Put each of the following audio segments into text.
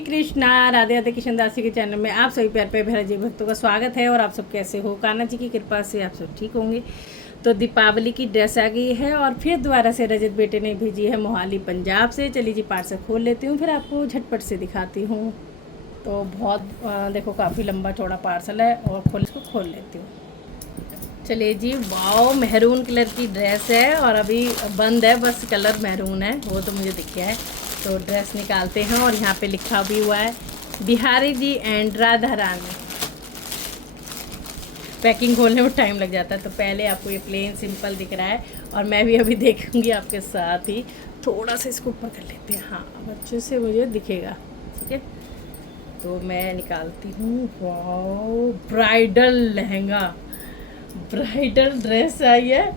कृष्णा। राधे राधे कृष्ण दास जी के चैनल में आप सभी प्यार पे भैरव जी भक्तों का स्वागत है। और आप सब कैसे हो? कान्हा जी की कृपा से आप सब ठीक होंगे। तो दीपावली की ड्रेस आ गई है और फिर दोबारा से रजत बेटे ने भेजी है मोहाली पंजाब से। चलिए जी पार्सल खोल लेती हूँ, फिर आपको झटपट से दिखाती हूँ। तो बहुत देखो काफ़ी लंबा चौड़ा पार्सल है और इसको खोल लेती हूँ। चलिए जी, वाओ मेहरून कलर की ड्रेस है और अभी बंद है, बस कलर मेहरून है वो तो मुझे दिख गया है। तो ड्रेस निकालते हैं और यहाँ पे लिखा भी हुआ है बिहारी जी एंड राधा रानी। पैकिंग खोलने में टाइम लग जाता है, तो पहले आपको ये प्लेन सिंपल दिख रहा है और मैं भी अभी देखूंगी आपके साथ ही। थोड़ा सा इसको ऊपर कर लेते हैं, हाँ अब अच्छे से मुझे दिखेगा। ठीक है, तो मैं निकालती हूँ। Wow bridal lehenga, bridal dress I है।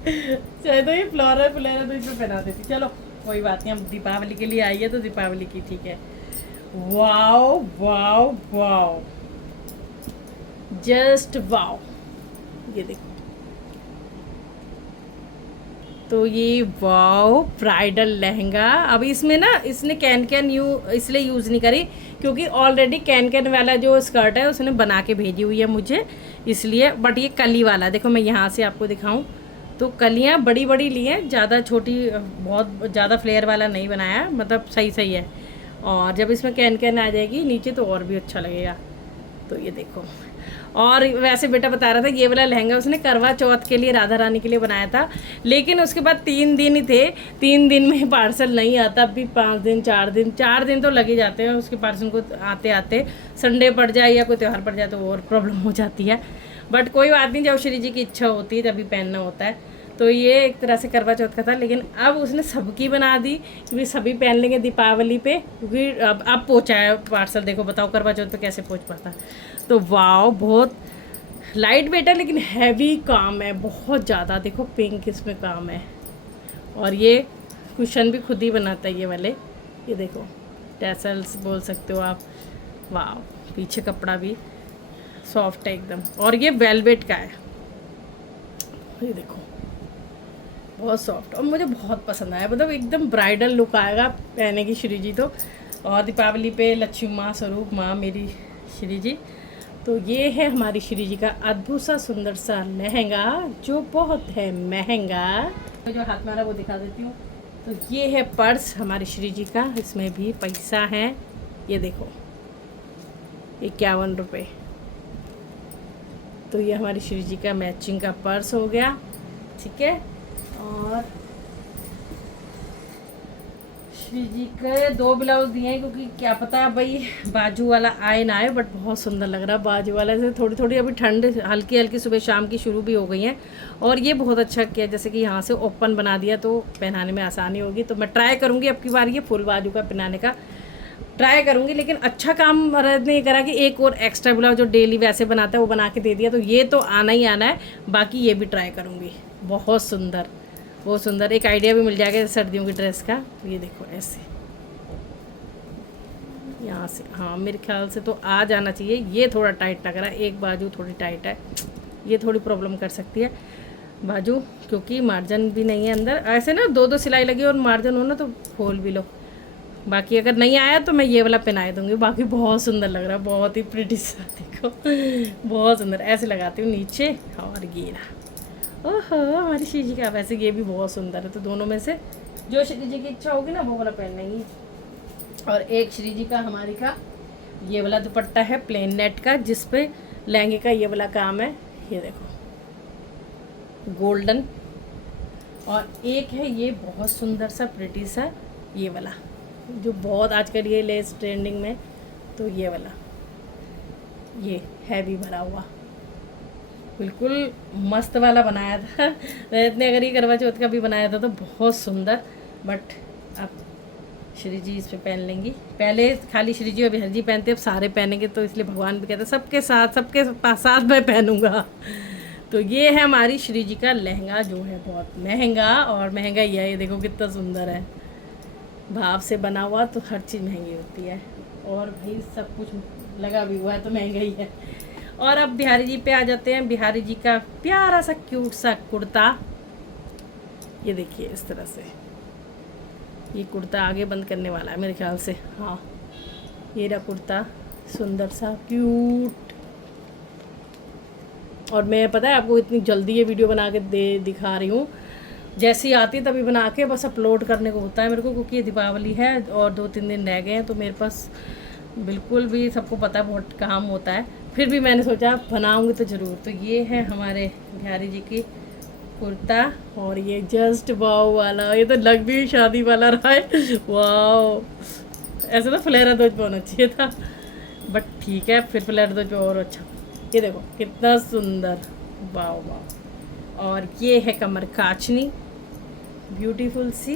चाहे तो ये फ्लोरल फ्लेयर तो इसमें पहना देती, चलो कोई बात नहीं, अब दीपावली के लिए आई है तो दीपावली की ठीक है। Wow wow wow, just wow, ये देखो। तो ये वाओ ब्राइडल लहंगा। अब इसमें ना इसने कैन कैन इसलिए यूज़ नहीं करी क्योंकि ऑलरेडी कैन कैन वाला जो स्कर्ट है उसने बना के भेजी हुई है मुझे, इसलिए। बट ये कली वाला देखो, मैं यहाँ से आपको दिखाऊं तो कलियाँ बड़ी बड़ी ली हैं, ज़्यादा छोटी बहुत ज़्यादा फ्लेयर वाला नहीं बनाया, मतलब सही सही है। और जब इसमें कैन कैन आ जाएगी नीचे तो और भी अच्छा लगेगा। तो ये देखो। और वैसे बेटा बता रहा था ये वाला लहंगा उसने करवा चौथ के लिए राधा रानी के लिए बनाया था, लेकिन उसके बाद 3 दिन ही थे, 3 दिन में पार्सल नहीं आता। अभी 5 दिन 4 दिन तो लगे जाते हैं उसके पार्सल को आते आते। संडे पड़ जाए या कोई त्यौहार पड़ जाए तो और प्रॉब्लम हो जाती है। बट कोई बात नहीं, जब श्री जी की इच्छा होती है तभी पहनना होता है। तो ये एक तरह से करवा चौथ का था, लेकिन अब उसने सबकी बना दी क्योंकि सभी पहन लेंगे दीपावली पे, क्योंकि अब पहुँचा है पार्सल। देखो बताओ करवा चौथ पे कैसे पहुँच पाता। तो वाओ बहुत लाइट वेट है लेकिन हैवी काम है बहुत ज़्यादा। देखो पिंक इसमें काम है और ये कुशन भी खुद ही बनाता है ये वाले। ये देखो टैसल्स बोल सकते हो आप। वाओ पीछे कपड़ा भी सॉफ्ट है एकदम और ये वेलवेट का है। ये देखो बहुत सॉफ्ट और मुझे बहुत पसंद आया, मतलब एकदम ब्राइडल लुक आएगा पहनेगी श्री जी तो। और दीपावली पे लक्ष्मी माँ स्वरूप माँ मेरी श्री जी। तो ये है हमारी श्री जी का अद्भुत सा सुंदर सा लहंगा जो बहुत है महंगा। जो हाथ में आ रहा वो दिखा देती हूँ। तो ये है पर्स हमारी श्री जी का, इसमें भी पैसा है। ये देखो 51 रुपये। तो ये हमारी श्री जी का मैचिंग का पर्स हो गया। ठीक है, और श्री जी के 2 ब्लाउज दिए हैं क्योंकि क्या पता भाई बाजू वाला आए ना आए, बट बहुत सुंदर लग रहा है बाजू वाला से। थोड़ी थोड़ी अभी ठंड हल्की हल्की सुबह शाम की शुरू भी हो गई है। और ये बहुत अच्छा किया, जैसे कि यहाँ से ओपन बना दिया तो पहनाने में आसानी होगी। तो मैं ट्राई करूँगी अब की बार ये फुल बाजू का पहनाने का ट्राई करूँगी। लेकिन अच्छा काम रजत ने ये करा कि एक और एक्स्ट्रा ब्लाउज जो डेली वैसे बनाता है वो बना के दे दिया। तो ये तो आना ही आना है, बाकी ये भी ट्राई करूँगी। बहुत सुंदर बहुत सुंदर, एक आइडिया भी मिल जाएगा सर्दियों की ड्रेस का। तो ये देखो ऐसे यहाँ से, हाँ मेरे ख्याल से तो आ जाना चाहिए। ये थोड़ा टाइट लग रहा है, एक बाजू थोड़ी टाइट है, ये थोड़ी प्रॉब्लम कर सकती है बाजू, क्योंकि मार्जिन भी नहीं है अंदर। ऐसे ना 2-2 सिलाई लगी और मार्जिन हो ना तो खोल भी लो। बाकी अगर नहीं आया तो मैं ये वाला पहना दूँगी। बाकी बहुत सुंदर लग रहा है, बहुत ही प्रिटी सा देखो बहुत सुंदर। ऐसे लगाती हूँ नीचे और ये रहा। ओहो हमारी श्री जी का, वैसे ये भी बहुत सुंदर है। तो दोनों में से जो श्री जी की इच्छा होगी ना वो वाला पहन लेंगी। और एक श्री जी का हमारी का ये वाला दुपट्टा है प्लेन नेट का, जिस पे लहंगे का ये वाला काम है। ये देखो गोल्डन। और एक है ये बहुत सुंदर सा प्रिटी सा ये वाला, जो बहुत आजकल ये लेस ट्रेंडिंग में। तो ये वाला ये हैवी भरा हुआ बिल्कुल मस्त वाला बनाया था रजत ने। अगर ये करवा चौथ का भी बनाया था तो बहुत सुंदर। बट अब श्री जी इस पे पहन लेंगी। पहले खाली श्री जी और बिहारी जी पहनते, अब सारे पहनेंगे। तो इसलिए भगवान भी कहते सबके साथ मैं पहनूंगा। तो ये है हमारी श्री जी का लहंगा जो है बहुत महंगा, और महंगा ही है। ये देखो कितना सुंदर है, भाव से बना हुआ तो हर चीज़ महंगी होती है। और भाई सब कुछ लगा भी हुआ है तो महंगा ही है। और अब बिहारी जी पे आ जाते हैं। बिहारी जी का प्यारा सा क्यूट सा कुर्ता, ये देखिए इस तरह से। ये कुर्ता आगे बंद करने वाला है मेरे ख्याल से, हाँ ये रहा कुर्ता, सुंदर सा क्यूट। और मैं पता है आपको इतनी जल्दी ये वीडियो बना के दिखा रही हूँ, जैसी आती है तभी बना के बस अपलोड करने को होता है मेरे को, क्योंकि ये दीपावली है और 2-3 दिन रह गए हैं, तो मेरे पास बिल्कुल भी, सबको पता है बहुत काम होता है, फिर भी मैंने सोचा बनाऊंगी तो ज़रूर। तो ये है हमारे बिहारी जी की कुर्ता, और ये जस्ट वाव वाला, ये तो लग भी शादी वाला रहा है। वाव, ऐसे तो फ्लेरा दोज पे होना चाहिए था, बट ठीक है, फिर फ्लेरा दोज पे और अच्छा। ये देखो कितना सुंदर, वाव वाव। और ये है कमर काचनी, ब्यूटीफुल सी,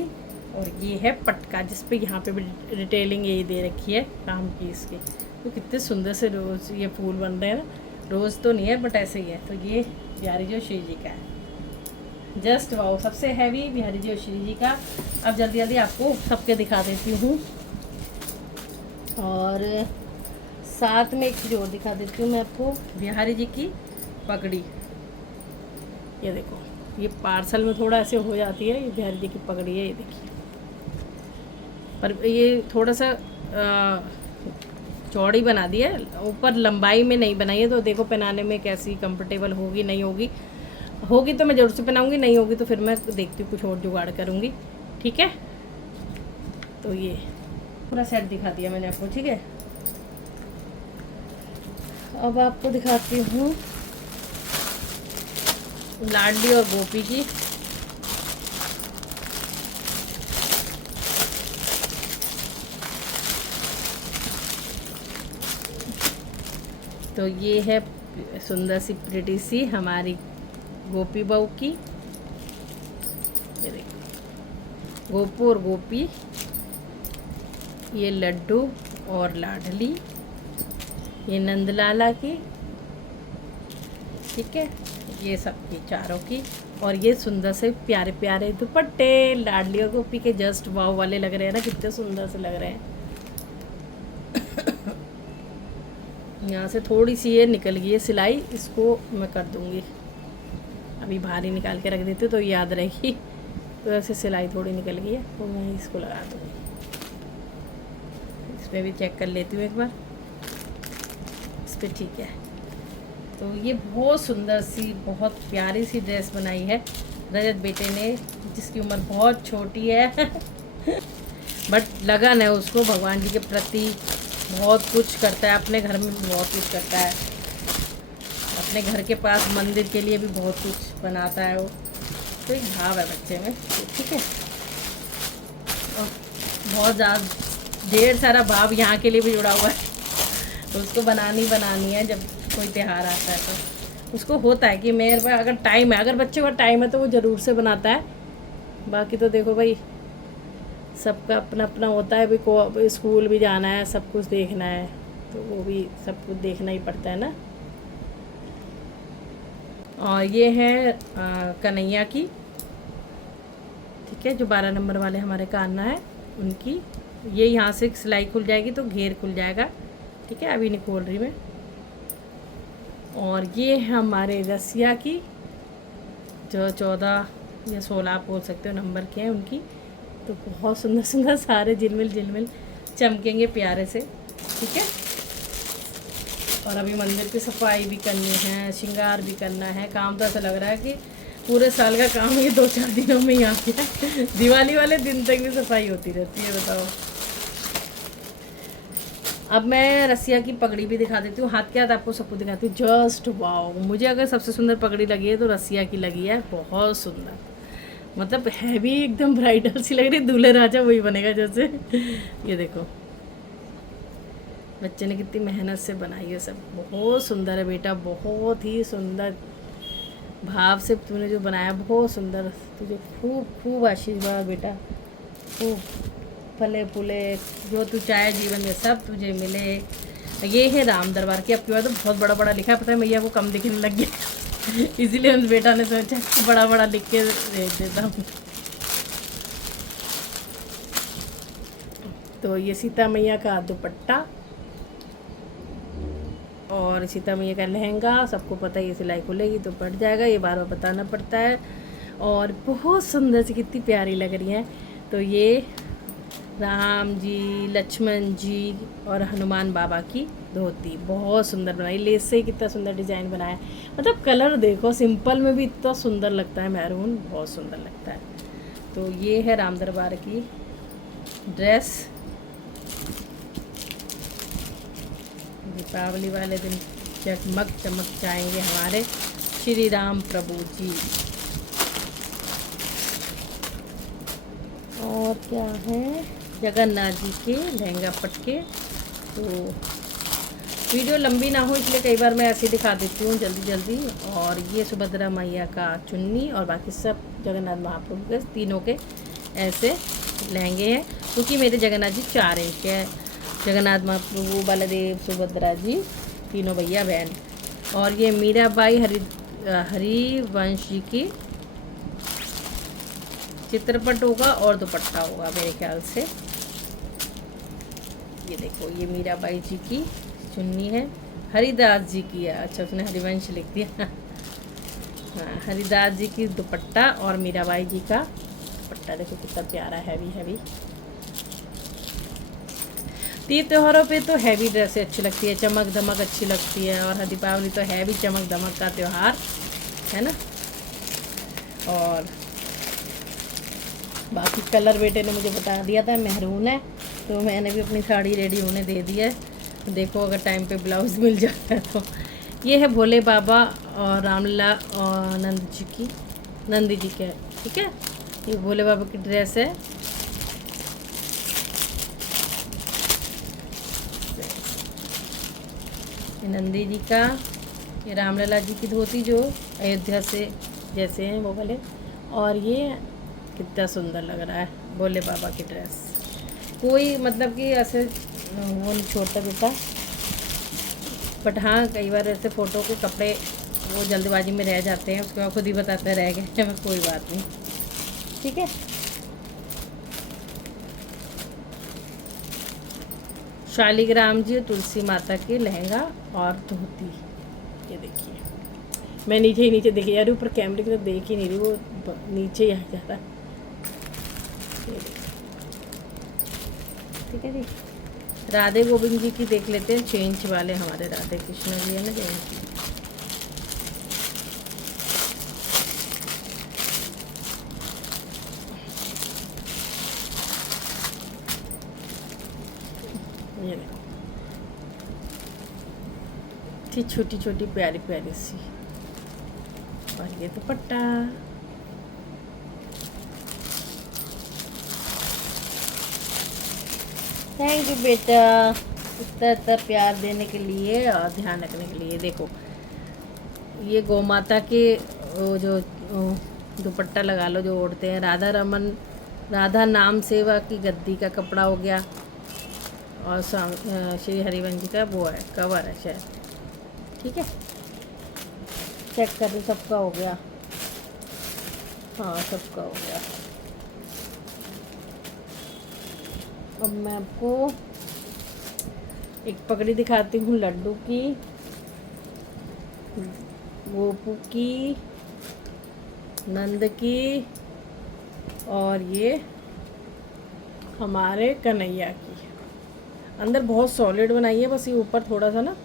और ये है पटका जिस पे यहाँ पे भी डिटेलिंग यही दे रखी है काम की इसकी। तो कितने सुंदर से रोज़ ये फूल बन रहे हैं ना, रोज़ तो नहीं है बट ऐसे ही है। तो ये बिहारी जी और श्री जी का है, जस्ट वाओ, सबसे हैवी बिहारी जी और श्री जी का। अब जल्दी जल्दी आपको सबके दिखा देती हूँ, और साथ में एक चीज़ और दिखा देती हूँ मैं आपको, बिहारी जी की पगड़ी। ये देखो, ये पार्सल में थोड़ा ऐसे हो जाती है, ये बिहारी जी की पगड़ी है, ये देखिए। पर ये थोड़ा सा चौड़ी बना दी है, ऊपर लंबाई में नहीं बनाई है, तो देखो पहनाने में कैसी कंफर्टेबल होगी नहीं होगी। होगी तो मैं ज़रूर से पहनाऊँगी, नहीं होगी तो फिर मैं देखती हूँ कुछ और जुगाड़ करूँगी, ठीक है। तो ये पूरा सेट दिखा दिया मैंने आपको, ठीक है। अब आपको दिखाती हूँ लाडली और गोपी की। तो ये है सुंदर सी प्रिटी सी हमारी गोपी बहू की। ये देखो, गोपू और गोपी, ये लड्डू और लाडली, ये नंदलाला की, ठीक है, ये सबकी चारों की। और ये सुंदर से प्यारे प्यारे दुपट्टे लाडली और गोपी के, जस्ट वाव वाले लग रहे हैं ना, कितने सुंदर से लग रहे हैं। यहाँ से थोड़ी सी ये निकल गई है सिलाई, इसको मैं कर दूँगी, अभी भारी निकाल के रख देती हूँ तो याद रहेगी। तो ऐसे सिलाई थोड़ी निकल गई है, तो मैं इसको लगा दूँगी। इस पर भी चेक कर लेती हूँ एक बार, इस पर ठीक है। तो ये बहुत सुंदर सी, बहुत प्यारी सी ड्रेस बनाई है रजत बेटे ने, जिसकी उम्र बहुत छोटी है बट लगन है उसको भगवान जी के प्रति, बहुत कुछ करता है, अपने घर में भी बहुत कुछ करता है, अपने घर के पास मंदिर के लिए भी बहुत कुछ बनाता है वो। तो एक भाव है बच्चे में, ठीक है। और बहुत ज़्यादा ढेर सारा भाव यहाँ के लिए भी जुड़ा हुआ है, तो उसको बनानी है। जब कोई त्यौहार आता है तो उसको होता है कि मेरे पास अगर टाइम है, अगर बच्चे का टाइम है तो वो ज़रूर से बनाता है। बाकी तो देखो भाई, सबका अपना अपना होता है, भाई को स्कूल भी जाना है, सब कुछ देखना है, तो वो भी सब कुछ देखना ही पड़ता है ना। और ये है कन्हैया की, ठीक है, जो 12 नंबर वाले हमारे कान्हा है उनकी। ये यहाँ से सिलाई खुल जाएगी तो घेर खुल जाएगा, ठीक है, अभी नहीं खोल रही मैं। और ये है हमारे रसिया की, जो 14 या 16 आप बोल सकते हो नंबर के हैं उनकी। तो बहुत सुंदर सुंदर सारे झिलमिल चमकेंगे प्यारे से, ठीक है। और अभी मंदिर की सफाई भी करनी है, श्रृंगार भी करना है। काम तो ऐसा लग रहा है कि पूरे साल का काम ये 2-4 दिनों में ही आ गया। दिवाली वाले दिन तक भी सफाई होती रहती है, बताओ। अब मैं रसिया की पगड़ी भी दिखा देती हूँ, हाथ के हाथ आपको सब कुछ दिखाती हूँ। जस्ट वाओ, मुझे अगर सबसे सुंदर पगड़ी लगी है तो रसिया की लगी है, बहुत सुंदर, मतलब हैवी एकदम ब्राइडल सी लग रही है, दूल्हे राजा वही बनेगा जैसे। ये देखो बच्चे ने कितनी मेहनत से बनाई है, सब बहुत सुंदर है बेटा, बहुत ही सुंदर भाव से तूने जो बनाया, बहुत सुंदर। तुझे खूब खूब आशीर्वाद बेटा, खूब फले फूले, जो तू चाहे जीवन में सब तुझे मिले। ये है राम दरबार की। अब की बार तो बहुत बड़ा बड़ा लिखा है, पता है मैया को कम दिखने लग गया इसीलिए हम बेटा ने सोचा कि बड़ा बड़ा लिख के भेज देता हूँ। तो ये सीता मैया का दुपट्टा और सीता मैया का लहंगा, सबको पता है ये सिलाई खुलेगी तो पड़ जाएगा, ये बार बार बताना पड़ता है। और बहुत सुंदर सी, कितनी प्यारी लग रही हैं। तो ये राम जी, लक्ष्मण जी और हनुमान बाबा की धोती बहुत सुंदर बनाई। लेस से ही कितना सुंदर डिज़ाइन बनाया है। मतलब कलर देखो, सिंपल में भी इतना सुंदर लगता है, मैरून बहुत सुंदर लगता है। तो ये है राम दरबार की ड्रेस। दीपावली वाले दिन जगमग चमक जाएंगे हमारे श्री राम प्रभु जी। और क्या है, जगन्नाथ जी के लहंगा पटके। तो वीडियो लंबी ना हो इसलिए कई बार मैं ऐसे दिखा देती हूँ जल्दी जल्दी। और ये सुभद्रा मैया का चुन्नी और बाकी सब जगन्नाथ महाप्रभु के तीनों के ऐसे लहंगे हैं, क्योंकि मेरे जगन्नाथ जी 4 इंच के हैं। जगन्नाथ महाप्रभु, बलदेव, सुभद्रा जी, तीनों भैया बहन। और ये मीराबाई हरिवंश जी की चित्रपट होगा और दुपट्टा होगा मेरे ख्याल से। ये देखो, ये मीराबाई जी की चुन्नी है, हरिदास जी की है। अच्छा, उसने हरिवंश लिख दिया। हाँ, हरिदास जी की दुपट्टा और मीराबाई जी का दुपट्टा देखो कितना प्यारा, हैवी हैवी। तीज त्योहारों पे तो हैवी ड्रेसें अच्छी लगती है, चमक धमक अच्छी लगती है। और दीपावली तो है भी चमक धमक का त्यौहार, है ना। और बाकी कलर बेटे ने मुझे बता दिया था मैरून है, तो मैंने भी अपनी साड़ी रेडी होने दे दी है। देखो अगर टाइम पे ब्लाउज़ मिल जाता है तो। ये है भोले बाबा और रामलला और नंदी जी के, ठीक है। ये भोले बाबा की ड्रेस है। ये नंदी जी का, ये रामलला जी की धोती जो अयोध्या से जैसे हैं वो वाले। और ये कितना सुंदर लग रहा है भोले बाबा की ड्रेस। कोई मतलब कि ऐसे वो नहीं छोड़ता बेटा, बट हाँ कई बार ऐसे फ़ोटो के कपड़े वो जल्दबाजी में रह जाते हैं, उसके बाद खुद ही बताते रह गए हैं। कोई बात नहीं, ठीक है। शालिग्राम जी तुलसी माता के लहंगा और धोती। ये देखिए, मैं नीचे ही नीचे देखी जा रही हूँ, ऊपर कैमरे की तरफ देख ही नहीं रही, वो नीचे ही आ जा रहा है। ठीक है जी। राधे गोविंद जी की देख लेते हैं, 6 इंच वाले हमारे राधे कृष्ण जी है ना, 6 इंच। ये देखो, थी छोटी छोटी प्यारी प्यारी सी। और ये दुपट्टा। थैंक यू बेटा, इतना इतना प्यार देने के लिए और ध्यान रखने के लिए। देखो ये गौ माता के वो जो दुपट्टा लगा लो जो ओढ़ते हैं, राधा नाम सेवा की गद्दी का कपड़ा हो गया। और श्री हरिवंश जी का वो है कवर है शायद, ठीक है। चेक कर दो, सबका हो गया। हाँ सबका हो गया। अब मैं आपको एक पगड़ी दिखाती हूँ लड्डू की, गोपू की, नंद की, और ये हमारे कन्हैया की। अंदर बहुत सॉलिड बनाई है, बस ये ऊपर थोड़ा सा ना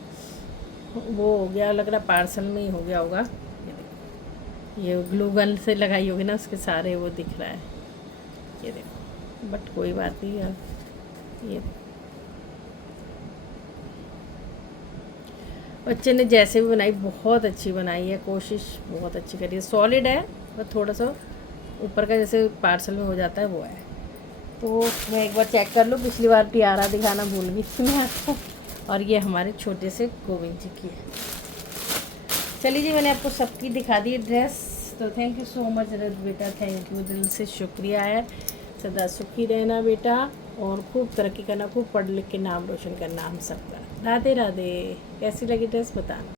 वो हो गया, लग रहा पार्सल में ही हो गया होगा। ये ग्लू गन से लगाई होगी ना, उसके सारे वो दिख रहा है। ये देखो, बट कोई बात नहीं यार। ये बच्चे ने जैसे भी बनाई बहुत अच्छी बनाई है, कोशिश बहुत अच्छी करी है। सॉलिड है, बस थोड़ा सा ऊपर का जैसे पार्सल में हो जाता है वो है। तो मैं एक बार चेक कर लूँ, पिछली बार टियारा दिखाना भूल गई थी मैं आपको। और ये हमारे छोटे से गोविंद जी की है। चलिए जी, मैंने आपको सबकी दिखा दी ड्रेस। तो थैंक यू सो मच रथ बेटा, थैंक यू, दिल से शुक्रिया है। सदा सुखी रहना बेटा, और खूब तरक्की करना, खूब पढ़ लिख के नाम रोशन करना हम सबका। राधे राधे। कैसी लगी ड्रेस बताना।